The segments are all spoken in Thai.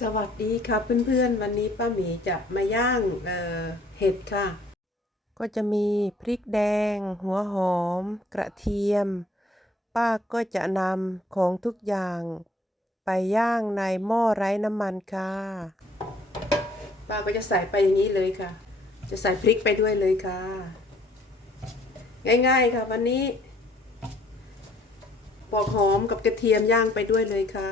สวัสดีค่ะเพื่อนๆ วันนี้ป้าหมีจะมาย่างเเห็ดค่ะ ก็จะมีพริกแดง หัวหอม กระเทียม ป้าก็จะนำของทุกอย่าง ไปย่างในหม้อไร้น้ำมันค่ะ ป้าก็จะใส่ไปอย่างนี้เลยค่ะ จะใส่พริกไปด้วยเลยค่ะ ง่ายๆค่ะวันนี้ปอกหอมกับกระเทียมย่างไปด้วยเลยค่ะ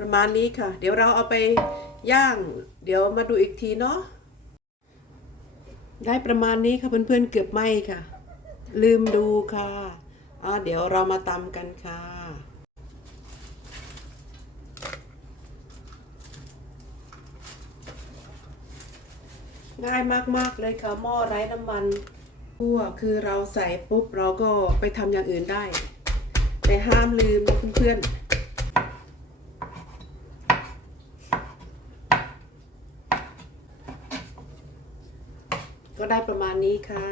ประมาณนี้ค่ะ เดี๋ยวเราเอาไปย่าง เดี๋ยวมาดูอีกทีเนาะได้ประมาณนี้ค่ะเพื่อนๆเกือบไหมค่ะ ลืมดูค่ะอ่าเดี๋ยวเรามาตำกันค่ะง่ายมากๆเลยค่ะหม้อไร้น้ำมันคั่วคือเราใส่ปุ๊บเราก็ไปทำอย่างอื่นได้ แต่ห้ามลืมนะเพื่อนๆ ก็ได้ประมาณนี้ค่ะ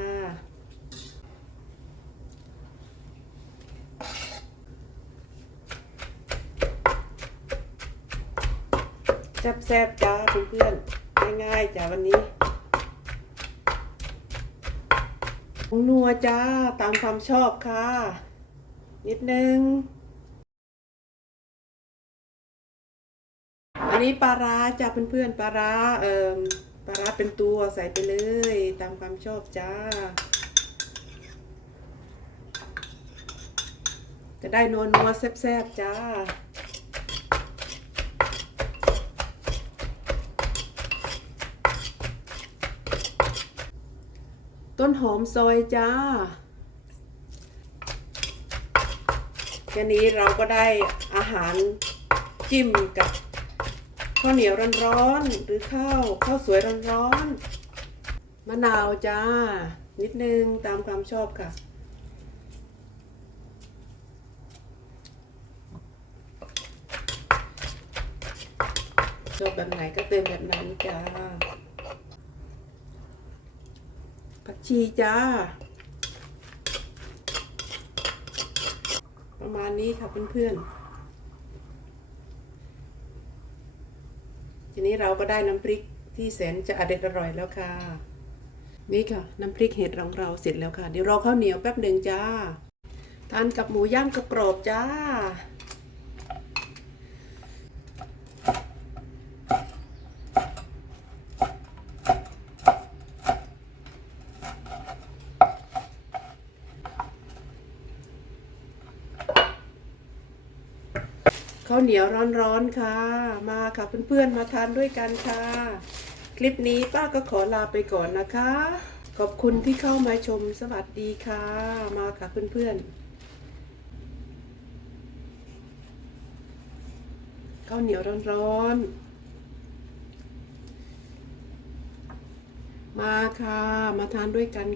แซ่บๆจ้าเพื่อนๆง่ายๆจ้าวันนี้ผงนัวจ้าตามความชอบค่ะ นิดนึง อันนี้ปลาร้าจ้าเพื่อนๆปลาร้าเอ่อ ปลาร้าเป็นตัวใส่ไปเลย ตามความชอบจ้า จะได้นัวนัวแซ่บๆจ้าต้นหอมซอยจ้า แค่นี้เราก็ได้อาหารจิ้มกับ ข้าวเหนียวร้อนๆหรือข้าวข้าวสวยร้อนๆมะนาวจ้า นิดนึงตามความชอบค่ะ ชอบแบบไหนก็เติมแบบนั้นจ้า ผักชีจ้า ประมาณนี้ค่ะเพื่อนๆ ทีนี้เราก็ได้น้ำพริกที่แสนจะอเด็ดอร่อยแล้วค่ะ นี่ค่ะ น้ำพริกเห็ดของเราเสร็จแล้วค่ะ เดี๋ยวรอข้าวเหนียวแป๊บหนึ่งจ้า ทานกับหมูย่างกรอบจ้า ข้าวเหนียวร้อนๆค่ะ มาค่ะเพื่อนๆมาทานด้วยกันค่ะ คลิปนี้ป้าก็ขอลาไปก่อนนะคะ ขอบคุณที่เข้ามาชมสวัสดีค่ะ มาค่ะเพื่อนๆข้าวเหนียวร้อนๆมาค่ะ มาทานด้วยกัน